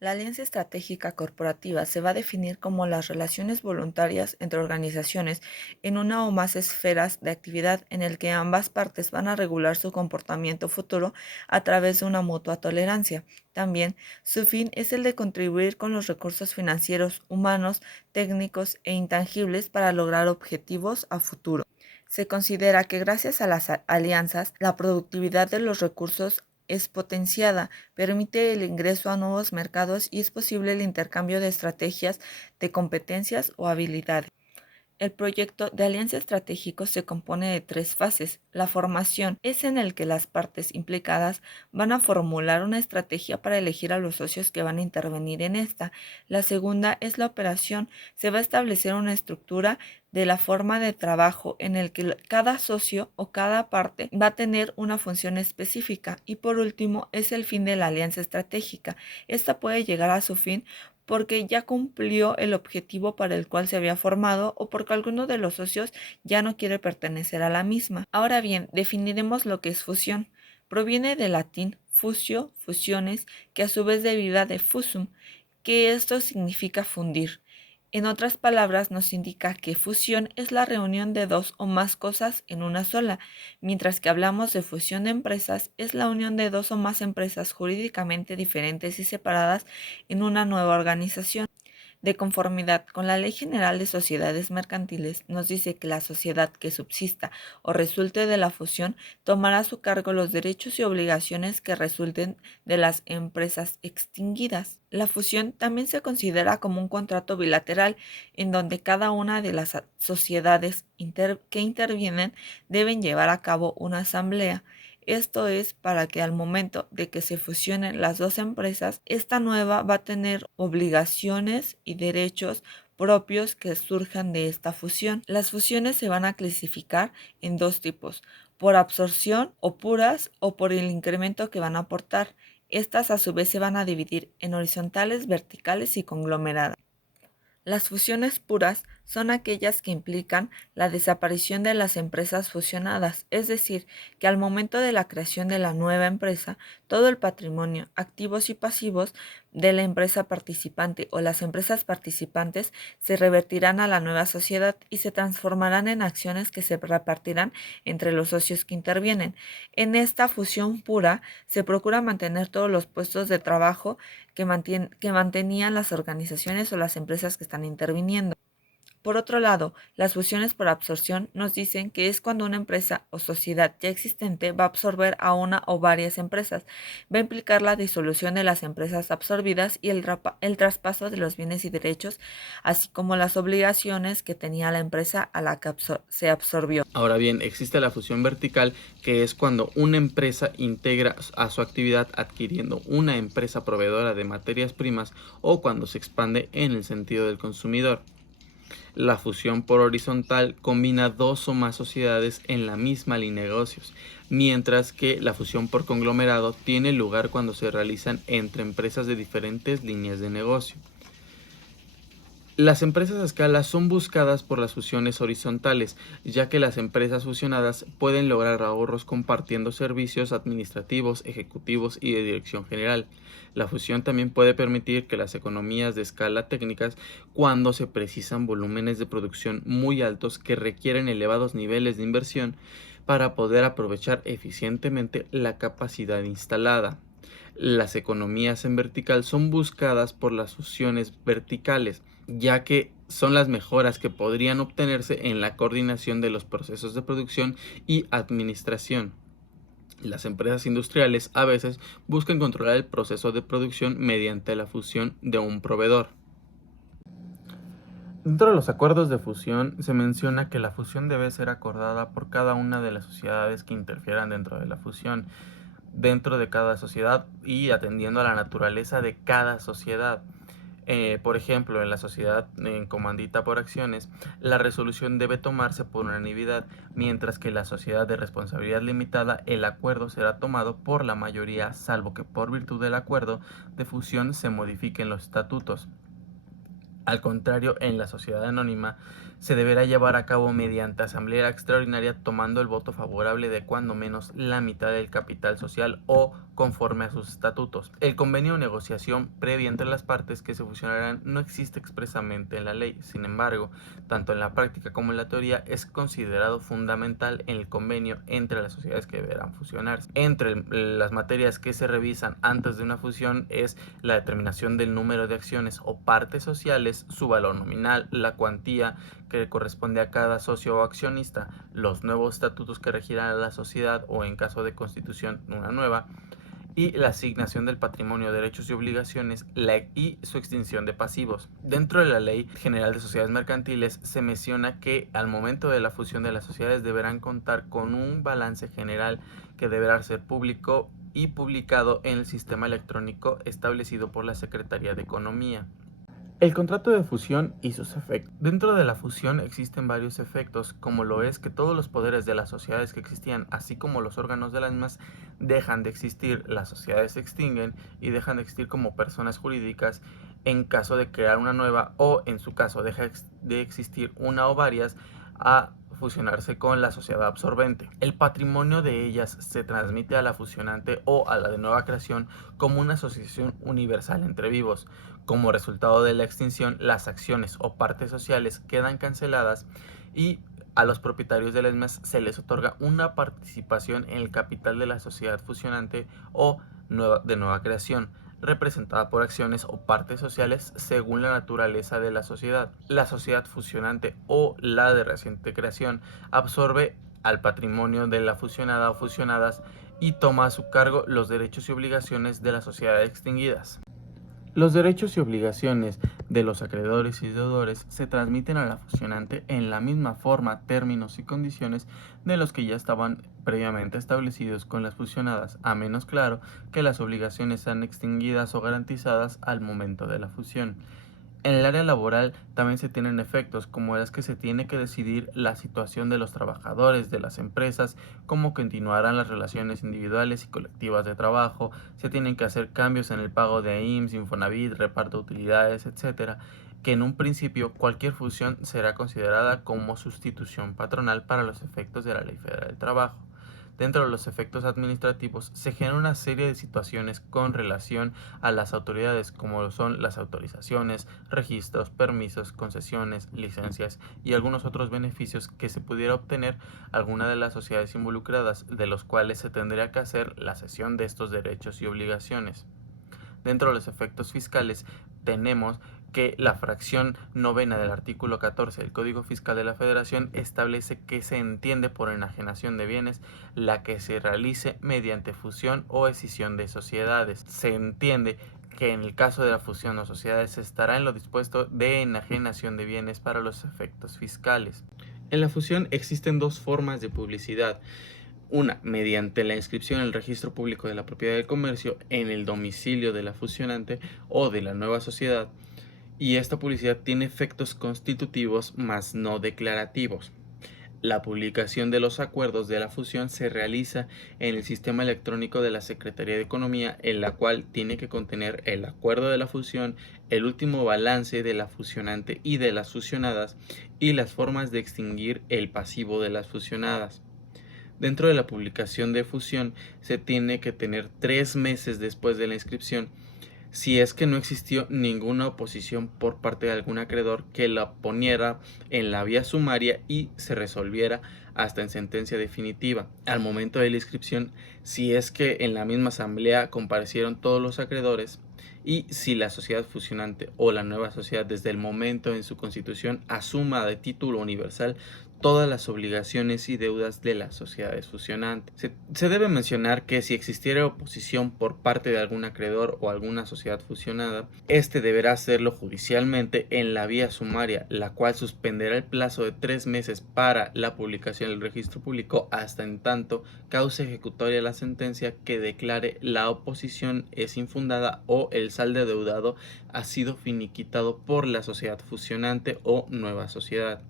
La alianza estratégica corporativa se va a definir como las relaciones voluntarias entre organizaciones en una o más esferas de actividad en el que ambas partes van a regular su comportamiento futuro a través de una mutua tolerancia. También, su fin es el de contribuir con los recursos financieros, humanos, técnicos e intangibles para lograr objetivos a futuro. Se considera que gracias a las alianzas, la productividad de los recursos es potenciada, permite el ingreso a nuevos mercados y es posible el intercambio de estrategias, de competencias o habilidades. El proyecto de alianza estratégico se compone de tres fases. La formación es en el que las partes implicadas van a formular una estrategia para elegir a los socios que van a intervenir en esta. La segunda es la operación. Se va a establecer una estructura de la forma de trabajo en el que cada socio o cada parte va a tener una función específica. Y por último es el fin de la alianza estratégica. Esta puede llegar a su fin porque ya cumplió el objetivo para el cual se había formado o porque alguno de los socios ya no quiere pertenecer a la misma. Ahora bien, definiremos lo que es fusión. Proviene del latín fusio, fusiones, que a su vez deriva de fusum, que esto significa fundir. En otras palabras, nos indica que fusión es la reunión de dos o más cosas en una sola, mientras que hablamos de fusión de empresas, es la unión de dos o más empresas jurídicamente diferentes y separadas en una nueva organización. De conformidad con la Ley General de Sociedades Mercantiles, nos dice que la sociedad que subsista o resulte de la fusión tomará a su cargo los derechos y obligaciones que resulten de las empresas extinguidas. La fusión también se considera como un contrato bilateral en donde cada una de las sociedades que intervienen deben llevar a cabo una asamblea. Esto es para que al momento de que se fusionen las dos empresas, esta nueva va a tener obligaciones y derechos propios que surjan de esta fusión. Las fusiones se van a clasificar en dos tipos, por absorción o puras o por el incremento que van a aportar. Estas a su vez se van a dividir en horizontales, verticales y conglomeradas. Las fusiones puras son aquellas que implican la desaparición de las empresas fusionadas, es decir, que al momento de la creación de la nueva empresa, todo el patrimonio, activos y pasivos de la empresa participante o las empresas participantes se revertirán a la nueva sociedad y se transformarán en acciones que se repartirán entre los socios que intervienen. En esta fusión pura se procura mantener todos los puestos de trabajo que mantenían las organizaciones o las empresas que están interviniendo. Por otro lado, las fusiones por absorción nos dicen que es cuando una empresa o sociedad ya existente va a absorber a una o varias empresas. Va a implicar la disolución de las empresas absorbidas y el traspaso de los bienes y derechos, así como las obligaciones que tenía la empresa a la que se absorbió. Ahora bien, existe la fusión vertical, que es cuando una empresa integra a su actividad adquiriendo una empresa proveedora de materias primas o cuando se expande en el sentido del consumidor. La fusión por horizontal combina dos o más sociedades en la misma línea de negocios, mientras que la fusión por conglomerado tiene lugar cuando se realizan entre empresas de diferentes líneas de negocio. Las empresas a escala son buscadas por las fusiones horizontales, ya que las empresas fusionadas pueden lograr ahorros compartiendo servicios administrativos, ejecutivos y de dirección general. La fusión también puede permitir que las economías de escala técnicas cuando se precisan volúmenes de producción muy altos que requieren elevados niveles de inversión para poder aprovechar eficientemente la capacidad instalada. Las economías en vertical son buscadas por las fusiones verticales, ya que son las mejoras que podrían obtenerse en la coordinación de los procesos de producción y administración. Las empresas industriales a veces buscan controlar el proceso de producción mediante la fusión de un proveedor. Dentro de los acuerdos de fusión se menciona que la fusión debe ser acordada por cada una de las sociedades que interfieran dentro de la fusión, dentro de cada sociedad y atendiendo a la naturaleza de cada sociedad. Por ejemplo, en la sociedad en comandita por acciones, la resolución debe tomarse por unanimidad, mientras que en la sociedad de responsabilidad limitada, el acuerdo será tomado por la mayoría, salvo que por virtud del acuerdo de fusión se modifiquen los estatutos. Al contrario, en la sociedad anónima se deberá llevar a cabo mediante asamblea extraordinaria tomando el voto favorable de cuando menos la mitad del capital social o conforme a sus estatutos. El convenio o negociación previa entre las partes que se fusionarán no existe expresamente en la ley. Sin embargo, tanto en la práctica como en la teoría es considerado fundamental en el convenio entre las sociedades que deberán fusionarse. Entre las materias que se revisan antes de una fusión es la determinación del número de acciones o partes sociales, su valor nominal, la cuantía que corresponde a cada socio o accionista, los nuevos estatutos que regirán a la sociedad o en caso de constitución una nueva, y la asignación del patrimonio, derechos y obligaciones y su extinción de pasivos. Dentro de la Ley General de Sociedades Mercantiles se menciona que al momento de la fusión de las sociedades deberán contar con un balance general que deberá ser público y publicado en el sistema electrónico establecido por la Secretaría de Economía. El contrato de fusión y sus efectos. Dentro de la fusión existen varios efectos, como lo es que todos los poderes de las sociedades que existían, así como los órganos de las mismas, dejan de existir, las sociedades se extinguen y dejan de existir como personas jurídicas en caso de crear una nueva o, en su caso, deja de existir una o varias a fusionarse con la sociedad absorbente. El patrimonio de ellas se transmite a la fusionante o a la de nueva creación como una asociación universal entre vivos. Como resultado de la extinción, las acciones o partes sociales quedan canceladas y a los propietarios de las mismas se les otorga una participación en el capital de la sociedad fusionante o de nueva creación, representada por acciones o partes sociales según la naturaleza de la sociedad. La sociedad fusionante o la de reciente creación absorbe al patrimonio de la fusionada o fusionadas y toma a su cargo los derechos y obligaciones de las sociedades extinguidas. Los derechos y obligaciones de los acreedores y deudores se transmiten a la fusionante en la misma forma, términos y condiciones de los que ya estaban previamente establecidos con las fusionadas, a menos claro que las obligaciones sean extinguidas o garantizadas al momento de la fusión. En el área laboral también se tienen efectos, como es que se tiene que decidir la situación de los trabajadores de las empresas, cómo continuarán las relaciones individuales y colectivas de trabajo, se tienen que hacer cambios en el pago de IMSS, Infonavit, reparto de utilidades, etcétera, que en un principio cualquier fusión será considerada como sustitución patronal para los efectos de la Ley Federal del Trabajo. Dentro de los efectos administrativos se genera una serie de situaciones con relación a las autoridades, como lo son las autorizaciones, registros, permisos, concesiones, licencias y algunos otros beneficios que se pudiera obtener alguna de las sociedades involucradas, de los cuales se tendría que hacer la cesión de estos derechos y obligaciones. Dentro de los efectos fiscales tenemos que la fracción novena del artículo 14 del Código Fiscal de la Federación establece que se entiende por enajenación de bienes la que se realice mediante fusión o escisión de sociedades. Se entiende que en el caso de la fusión o sociedades estará en lo dispuesto de enajenación de bienes para los efectos fiscales. En la fusión existen dos formas de publicidad. Una, mediante la inscripción en el registro público de la propiedad del comercio en el domicilio de la fusionante o de la nueva sociedad, y esta publicidad tiene efectos constitutivos mas no declarativos. La publicación de los acuerdos de la fusión se realiza en el sistema electrónico de la Secretaría de Economía, en la cual tiene que contener el acuerdo de la fusión, el último balance de la fusionante y de las fusionadas, y las formas de extinguir el pasivo de las fusionadas. Dentro de la publicación de fusión se tiene que tener 3 meses después de la inscripción, si es que no existió ninguna oposición por parte de algún acreedor que la poniera en la vía sumaria y se resolviera hasta en sentencia definitiva. Al momento de la inscripción, si es que en la misma asamblea comparecieron todos los acreedores y si la sociedad fusionante o la nueva sociedad desde el momento en su constitución asuma de título universal todas las obligaciones y deudas de las sociedades fusionantes. Se debe mencionar que si existiera oposición por parte de algún acreedor o alguna sociedad fusionada, este deberá hacerlo judicialmente en la vía sumaria, la cual suspenderá el plazo de 3 meses para la publicación del registro público hasta en tanto cause ejecutoria la sentencia que declare la oposición es infundada o el saldo deudado ha sido finiquitado por la sociedad fusionante o nueva sociedad.